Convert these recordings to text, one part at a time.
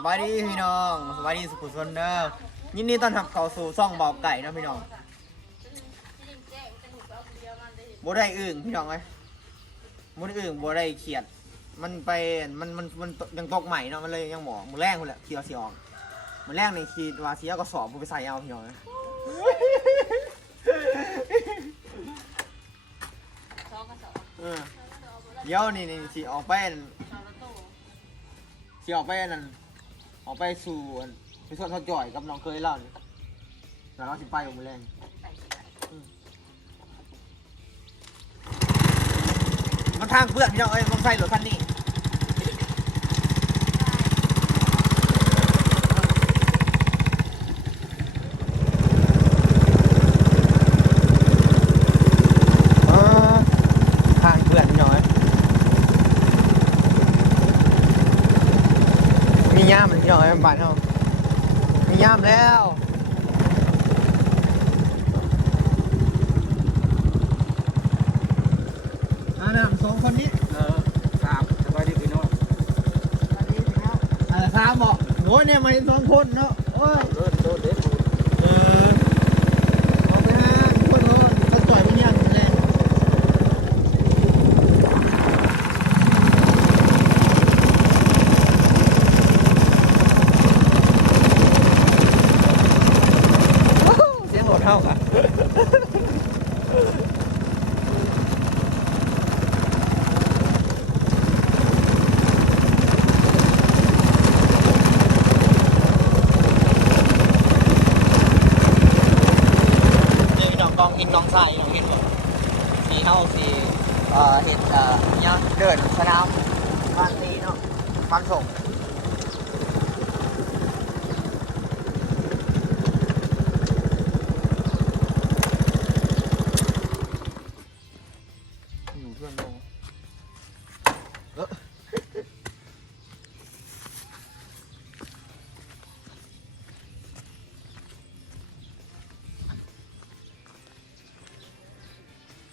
สบายดีพี่น้องสบายดีสุขุมชนเด้อยินดีต้อนรับเข้าสู่ซ่องเบาไก่นะพี่น้องบ่ได้อึ่งพี่น้องเอ้ยบ่ได้อึ่งบ่ได้เขียด มันไปมันมันมันยังตกใหม่เนาะมันเลยยังหมองมือแรงคนแหละเขียวสีออกมือแรงในขีดว่าสีเอากระสอบบ่ไปใส่เอาพี่น้องเอ้ยเออเดี๋ยวนี่นี่สีออกไปนั่นสีออกไปนั่น ออกไปสู่อันไปสวนเขาจ่อยกับน้องเคยเล่านี่แล้วเราสิไปกับมือแรงใส่สีอะไรมันทางเพื่อนพี่น้องเอ้ยมันใส่รถคันนี้เออทางเพื่อนพี่น้องเอ้ยมีย่ามมันพี่น้องเอ้ยมันบานเฮามีย่ามแล้วอ่าน้ำสองคนนี้เออสามสบายดีพี่น้องอ่าสามบอกโอ้ยเนี่ยมาสองคนเนาะโอ้ย เลิศโดดเด็ด เออเอาไปห้าคนเขาเขาต่อยไม่ยังเลยเสียงโหดเท่าค่ะนี่พี่น้องกองอินกองใส่น้องเห็นบ่สี เท่าสีเอ่อเห็นเอ่อเนี่ยเดินสนามบางทีเนาะความส่ง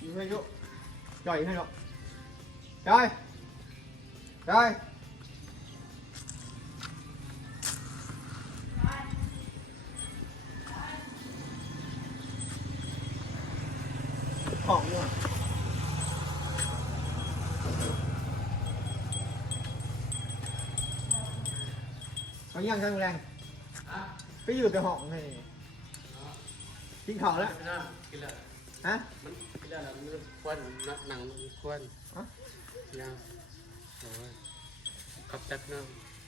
อยู่ให้ยุจ่อยให้เนาะจ่อยจ่อยของเนี่ย เขายังกันแรงไปอยู่แต่ห้องนี่กินข้าวแล้วกินแล้วฮะ มันกินแล้วมันควนหนังควนฮะยังโอ้ยขับจัดน้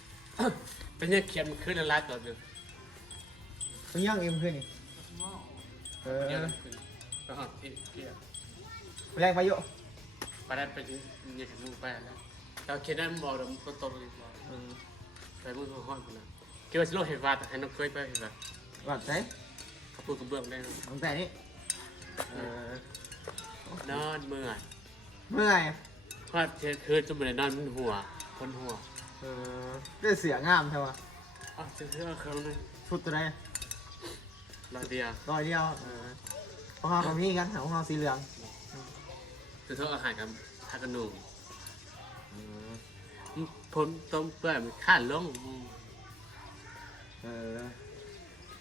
ำเป็นยังเขียนมันขึ้นแล้วลาตัวเดียวไปย่างเอ็มขึ้นนี่หม้อเออเนี่ยขึ้นก็หอบที่เกียร์แรงไปเยอะไปได้ไปเนี่ยขึ้นมือไปแล้วเราเขียนได้มันบอกเรามันก็ตรงเลยบอกเออไปมือเขาห้อยคนนั้นคิดว่าสิโลกเห็นว่าแต่ให้น้องเคยไปเห็นว่าวัดไหนเขาพูดกับเบื้องได้ตั้งแต่นี้ เออนอนเมื่อยเมื่อยเพราะเที่ยงคืนจะเหมือนนอนมันหัวคนหัวเออได้เสียงามใช่ปะอ๋อเจอเรื่องครั้งนึงชุดตัวไหนรอยเดียวร้อยเดียวเออพอเขากับมีกันของเขาสีเหลืองคือเท่าอาหารกับทากระนูพ้นต้มเปื่อยมันข้านลงเออ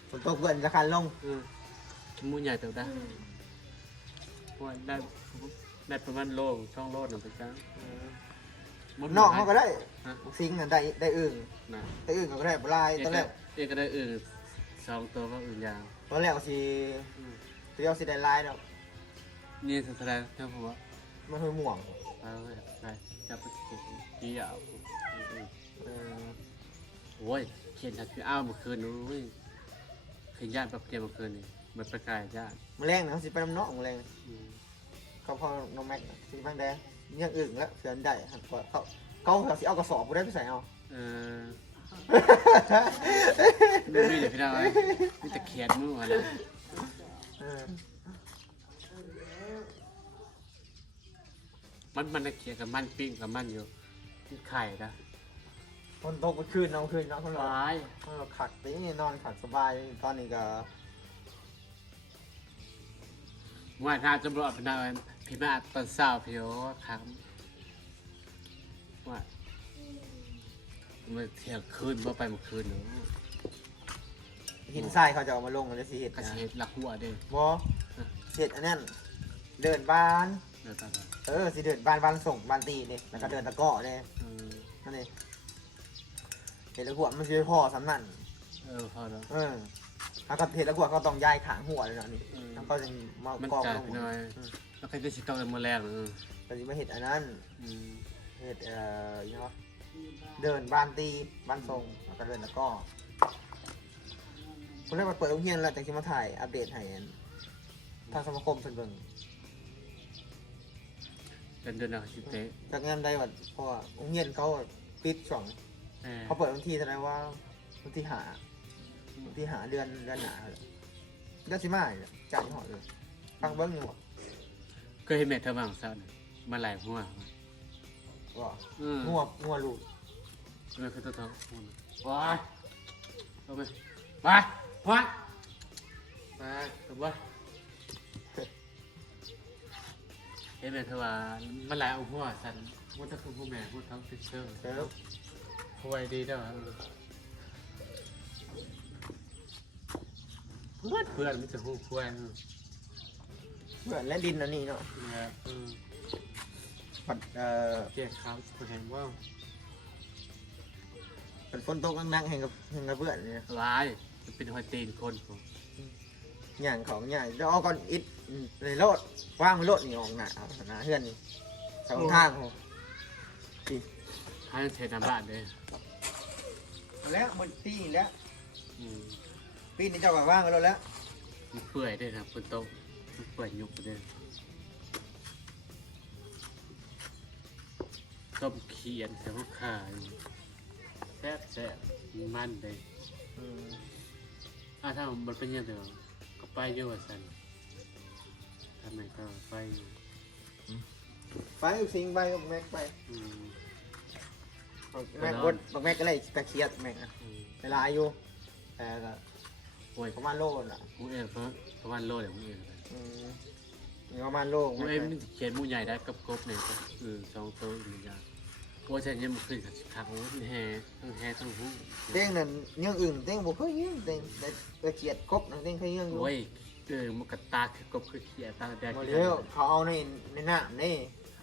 ฝนตกเกินจะคันลงอืมมูใหญ่เต่าได้ ว่าได้ได้ประมาณโลช่องโลหนึ่งไปจ้าน้องเขาก็ได้ฮะซิงค์น่ะได้ได้อึ่งนะได้อึ่งเขาก็ได้ปลายตอนแรกเอกก็ได้อื่นสองตัวก็อื่นยาวตอนแรกสีเรียวสีได้ลายเนาะนี่สุดท้ายเท่าผมว่ามันคือหม่วงไปไปจับไปกี่ยาวเออโอ้ยเขียนทัดคืออ้าวเมื่อคืนนู้นเขียนญาติแบบเตรียมเมื่อคืนนี่ มันประกายญาติแมลงนะเขาสิไปน้ำเนาะแมลงเขาพอน้องแม็กน่ะสีบางแดงยังอึ่งแล้วเสือนได้หันเขาเขาเขาเขาสิเอากระสอบกูได้ไปใส่เอา เออดูนี่เดี๋ยวพี่ดาวนี่จะเขียนมือมาแล้วเออมันมันเขียนกับมันปิ้งกับมันอยู่ที่ไข่นะคนตกไปคืนน้องคืนน้องคนเราร้าย เราขัดไปนี่นอนขัดสบายตอนนี้ก็ ว่าถ้าจะบอกพี่ดาวพี่มาตอนเช้าพี่โอ้ครับว่ามื่อเที่ยงคืนเมื่อไปเมื่อคืนเนาะหินทรายเขาจะเอามาลงกันเลยสิเห็ดกระนะเช็ดหลักหัวเด้บอเห็ดอันนั้นเดินบ้าน เดี๋ยวตาก่อนเออสิเดินบ้านบ้านส่งบ้านตีเนี่ยแล้วก็เดินตะเกาะเนี่ยเออนั่นเองเห็ดละหัวมันคือพ่อสำนันเออพอแล้ว เออ แล้วก็เห็ดละหัวเขาต้องย้ายขางหัวเลยนะนี่อืม แล้วก็จะมามันกองจ่ายลงไปหน่อยอืมแล้วใครจะชิดต้องเอามาแรงเออแต่ที่มาเห็ดอันนั้นอืมเห็ดเอ่อยังไงวะเดินบ้านตีบ้านทรงแล้วก็เดินตะกร้อคนแรกมาเปิดโรงเรียนแล้วแต่ที่มาถ่ายอัปเดตให้อันทางสมาคมเพิ่นเบิ่งเดินเดินเอาชิเตะจากงานได้ว่าเพราะว่าโรงเรียนเขาปิดช่อง เออเขาเปิดวันที่แสดงว่าวันที่หา วันที่หาเดือนเดือนหนาเลยเดือนสิมาเนี่ยจ่ายหอดเลยฟังเบิ้งอยู่เคยเห็นแม่เธอมาของเศร้าน่ะมาหลายหัวว่าอืมงัวงัวลูกแม่คือตัวท้องหัวว้ายเอาไปไปหัวไปตัวบ่เห็นแม่เธอว่ามาหลายเอาหัวสั่นมันจะคือผู้แม่ผู้ท้องติดเชื้อเซิร์ฟเอาไว้ดีเด้อ เออเพื่อนเพื่อนมันจะหูเพื่อนเพื่อนและดินอันนี้เนาะเนี่ยเออปัดเอ่อเกียร์ครับคนเห็นว่าเป็นฝนตกนักๆแห่งกับแห่งกับเพื่อนเนี่ยลายมันเป็นหอยตีนคนผมย่างของย่างเดี๋ยวเอาก่อนอิดในรถว่างในรถนี่ออกหนาเอาหนาเพื่อนนี่สองทางโอ้ให้เทน้ำบ้านเลยแล้วมันปีนแล้วอืม ปีนนี่เจ้าก็ว่างกันแล้วมันเปื่อยด้วยนะคนโตมันเปื่อยยุบไปเลยต้มเขียนใส่พวกข่าอยู่แซ่บแซ่บมันเลยอืมอะถ้ามันเป็นอยังเดียวก็ไปเยอะสันทำไมก็ไปอยู่ไปอยู่สิงไปกับแม็กไปอืมแม็กกดบอกแม็กก็เลยตะเคียดแม็กอะอืม เวลาอยู่แต่ก็ โอ้ยประมาณโลน่ะมูเอ๋เพราะประมาณโลเดี๋ยวมูเอ๋เลยอืมมีประมาณโลมูเอ๋มันเขียนมูใหญ่ได้กับกบเนี่ยก็คือสองตัวอีกอย่างโอ้ใช่ยังมันขึ้นกับขาโอ้ยแห่ทั้งแห่ทั้งหูเต้งนั่นเยื่องอื่นเต้งบ่เคยเยื่องเต้งแต่ตะเคียดกบนั่นเต้งเคยเยื่องอยู่โอ้ยเออมันกระตาคือกบคือเขียตาแดงมาเลี้ยวเขาเอาในในน้ำนี่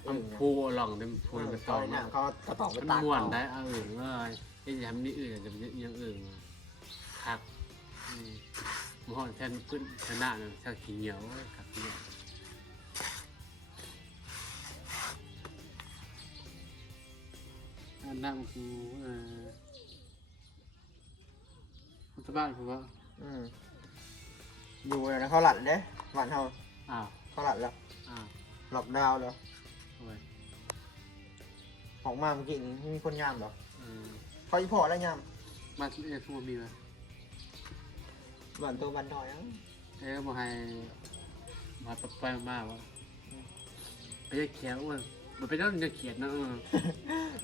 มันพูหล่องเนี่ยมันพูเออมันเขาต่อในมาน้ำเขากระตอกไปมันตากม่วนเอาได้เอาอื่นเลยไอ้ยำนี่อื่นจะเป็นยังอื่นครับอืม มือหมันแทนขึ้นชนะเนี่ยถ้าขี้เหนียวครับเนี่ยอันนั้นคือเออพุทธบ้านผมว่าอืมอยู่เลยนะเขาหลัดเด้หวานเขาอ้าวเขาหลัดแล้วอ้าวหลอกดาวน์แล้วทำไมออกมาเมื่อกี้นี้ไม่มีคนยามหรอเออเขาอีพอแล้วยามมาเอ้ยทุกคนมีไหม วานตัวบันทอยยังเอ้ยมาให้มาปะไปมากวะไปจะเขียนว่ามันเป็นเรื่องจะเขียนนะเออ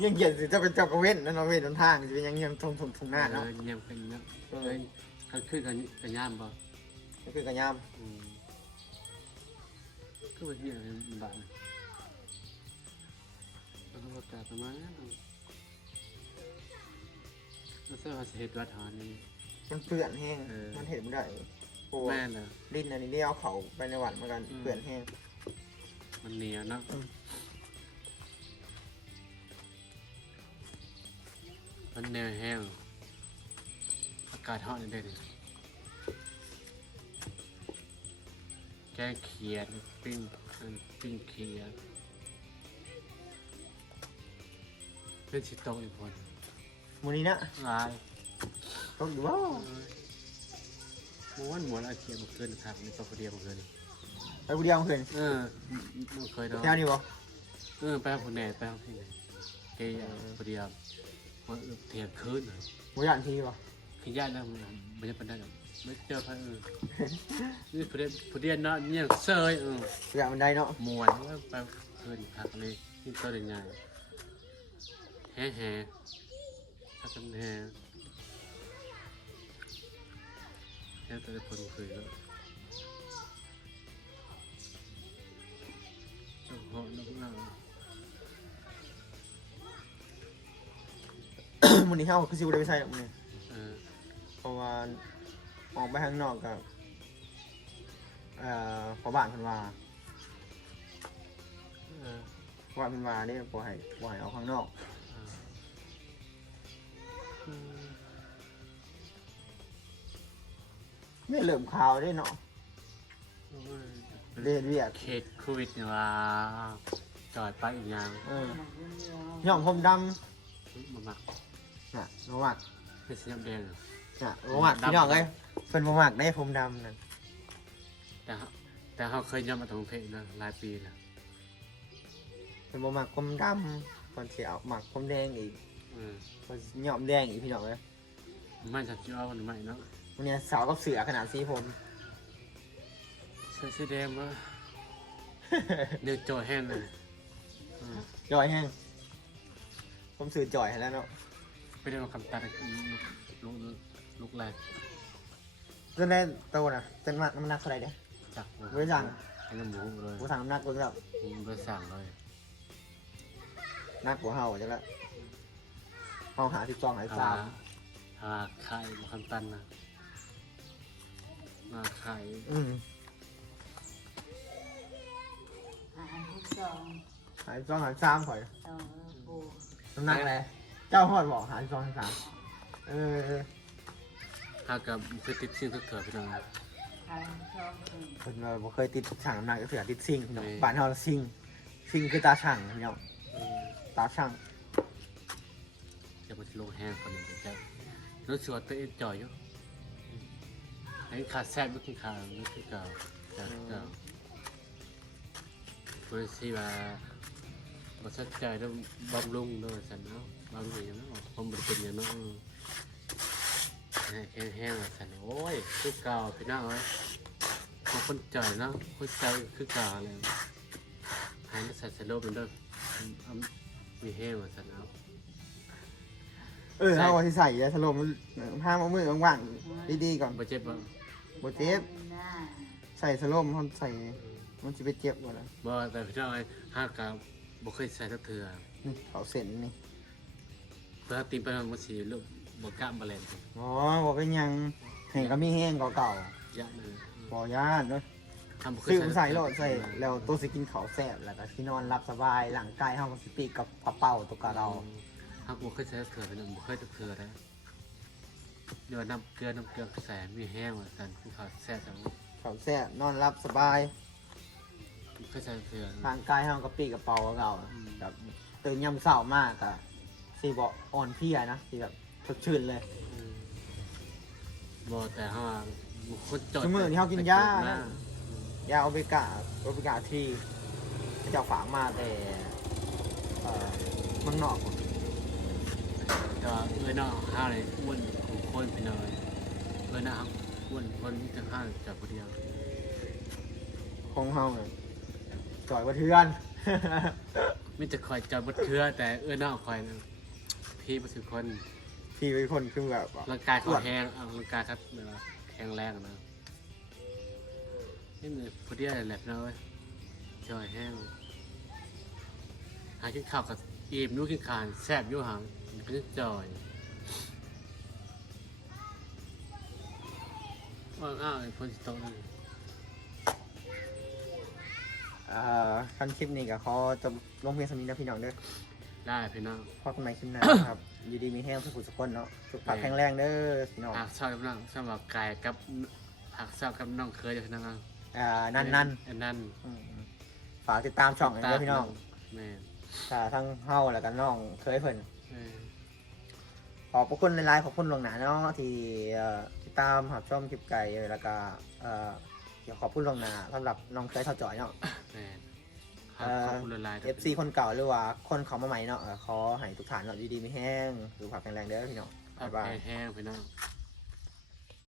ยังเขียนสิจะเป็นเจ้ากระเว้นนั่นเราะเว้นหนทางจะเป็นยังยังทงทงทงหน้าเนาะเออเงียบกันเนาะเออเฮ้ยกันขึ้นกันกันย่ามบ่ก็คือกระยามอืมก็ว่าเนี่ยมันบ้านแล้วก็ประกาศประมาณนั้นแล้วเสื้อผ้าเหตุวัดหานี่ มันเปื่อนแห้ง เออ มันเห็นไม่ได้โอ้แม่น่ะดินอันนี้ได้เอาเขาไปในวัดเหมือนกันอืมเปื่อนแห้ง มันเหนียวเนาะอืม มันแนวแห้งอากาศร้อนนี่ได้ดิแกงเขียดปิ้งอันปิ้งเขียดเป็นสิโตกอีกคนมูนี้นะลาย ต้องอยู่ว่าม้วนม้วนอาเขียดมาคืนครับนี่ก็พอดีมาคืนไปบุรีรัมย์คืนเออมันเคยโดนแถวนี้บ่เออไปหาผู้แหน่ไปหาที่ไหนเกย์พอดีครับมาเถียงคืนบุรีรัมย์ทีบ่ขี้ยากนะมันไม่ใช่ปัญหาไม่เจอใครเออนี่ผู้เดียผู้เดียนเนาะเนี่ยเซยเออบุรีรัมย์มันได้เนาะมวนว่าไปคืนพักเลยที่ตัวใหญ่แฮ่แฮ่ถ้าเป็นแฮ่ แฮ่แต่ละคนเคยแล้วจ้าพ่อนักหนามื้อนี้เฮาคือสิบ่ได้ไปใส่หรอกมื้อนี้เออเพราะว่าออกไปข้างนอกกับเอ่อพอบ้านเพิ่นว่าเออพอบ้าเพิ่นว่านี่บ่ให้บ่ให้เอาข้างนอก อ ไม่เริ่มข่าวได้เนาะเรียนเรียกเคสโควิดเนี่ยว่าจอยไปอีกอย่างเออย่องผมดมามักำน่ะบ่มักเป็นสีแดงน่ะบ่มักพี่น้องเอ้ยเพิ่นบ่มักได้ผมดำนั่นแต่เขาแต่เขาเคยย้อมมาทางเพลนะหลายปีแล้วเพิ่นบ่มักผมดำเพิ่นสิเอามักผมแดงอีกเออเพิ่นสิยอมแดงอีกพี่น้องเอ้ยมันจะคิดว่ามันใหม่เนาะ วันนี้สาวกับเสือขนาดสีผม เสื้อสีแดงวะเดี๋ยวจอยแห้งเลยเออจอยแห้งผมสื่อจอยให้แล้วเนาะไปเรียนคำตัดลูกลูกลูกแรกจนได้โตน่ะจนน้ำหนักเท่าไหร่เด้ จักบ่ได้สั่ง ให้น้ำหมูเลยบ่สั่งน้ำหนักเบิ่งแล้วผมไปสั่งเลยหนักกว่าเฮาจังละเฮาหา12หาหา13หาไข่มาคำตันนะ มาไข่อืมอ่านทุกสองหา12หา13ข่อยสองปูน้ำหนักอะไรเจ้าฮอดบอกหา12หา13เออหากับคือติดสิ่งทุกเถื่อพี่น้องทางชอบหนึ่งเพิ่นว่าบ่เคยติดสั่งน้ำหนักก็เสือติดซิงพี่น้องนี่บ้านเฮาซิงซิงคือตาช่างพี่น้องอืมตาช่างจะมาลงแห้งคนหนึ่งจะรู้สึกว่าตัวเองจ่อยอยู่ ไอ้ขาดแซ่บไม่กินขาไม่คือเก่าจากเก่าบริษัทว่าบริษัทใจต้องบำรุงด้วยสันเนาะบำรุงอย่างนั้นผมบริเป็นอย่างนั้นแห้งแห้งๆสันโอ้ยคือเก่าพี่น้องเอ้ยบาคนจ่อยเนาะคนใจคือเก่าเลยหายมาใส่สโลปมันด้วยมีแห้งสันเอาเออเฮาว่ใส่ยาสลบห้ามเอามือว่างๆดีๆก่อนบ่เจ็บบ่ บ่เจ็บหน้าใส่สลบมันใส่ มันสิไปเจ็บบ่ล่ะบ่แต่พี่น้องไอ้ห้ากาบ่เคยใส่สักเทื่อนี่เขาเส้นนี่เพื่อตีนไปมันสิลูกบ่กล้าบ่แล่นอ๋อบ่เป็นหยังแห้งก็มีแห้งกว่าเก่ายะเลยบ่ยานเนาะทำบ่เคยซื้อใส่มาใส่โลดใส่ แล้วตัวสิกินข้าวแซ่บแล้วก็สินอนหลับสบายหลังกายเฮามันสิปีกกับกระเป๋าตัวกะเราฮักบ่เคยใส่สักเทื่อพี่น้องบ่เคยสักเทื่อได้ เดี๋ยวน้ำเกลือน้ำเกลือใส่มีแห้งว่าซั่นคือเขาแซ่บจังข้าวแซ่บนอนหลับสบายบ่เคยใส่สักเทื่อร่างกายเฮาก็ปีกกระเป๋ากับเราแบบตื่นยามเช้ามากอะสิบ่อ่อนเพลียนะสิแบบสดชื่นเลย อืมบ่แต่เฮาบ่คนจอดซุมื้อนี้เฮากินยาแต่นะ ยาโอเบกาโอเบกาที่พระเจ้าฝากมาแต่เอ่อเมืองนอกพุ่นแต่ว่าเอ้ยน้องห้าเลยอ้วนของ คนพี่น้องเอ้ยนะครับอ้วนคนมีแต่ห้าจากคนเดียวของเฮาเนี่ยจ่อยกว่าเทือนมิจะคอยจับบดเครือแต่เอื้อหน้าคอยนะพี่มาถึงคนพี่เป็นคนคือแบบว่าร่างกายเขาแห้งเอาร่างกายครับแบบว่าแข็งแรงนะนี่มันพอดีอะไรแหลบนะเว้ยจอยแห้งหากินข้าวกับอิ่มนู้กินขานแซ่บอยู่หางมันเป็นจอย ว่างอ้าวไอ้คนสิโตนี่เอ่อคันคลิปนี้ก็ขอจบลงเพียงสำนี้นะพี่น้องเด้อได้พี่น้องพบกันใหม่คลิปหน้าครับ อยู่ดีมีแห้งสุขุสุขคนเนาะสุขภาพแข็งแรงเด้อพี่น้องผักซอยกับน้องสำหรับไก่กับผักซอยกับน้องเคยจะพี่น้องเอาอ่านั่นนั่นอันนั่นอืมฝากติดตามช่องให้ด้วยพี่น้องแม่นถ้าทั้งเฮาแล้วก็น้องเคยเพิ่นแม่นขอบพระคุณในไลน์ขอบคุณหลวงหนาเนาะที่เอ่อ ติดตามหับชมคลิปไก่แล้วก็เอ่อเดี๋ยวขอบคุณหลวงหนาสำหรับน้องเคยเท่าจ่อยเนาะ แม่นเอ่อขอบคุณละลาย FC คนเก่าหรือว่าคนเขามาใหม่เนาะเอ่อขอให้ทุกฐานเราอยู่ดีไม่แห้งสุขภาพแข็งแรงเด้อพี่น้องผับ๊ากยบาย แห้งๆพี่น้องบ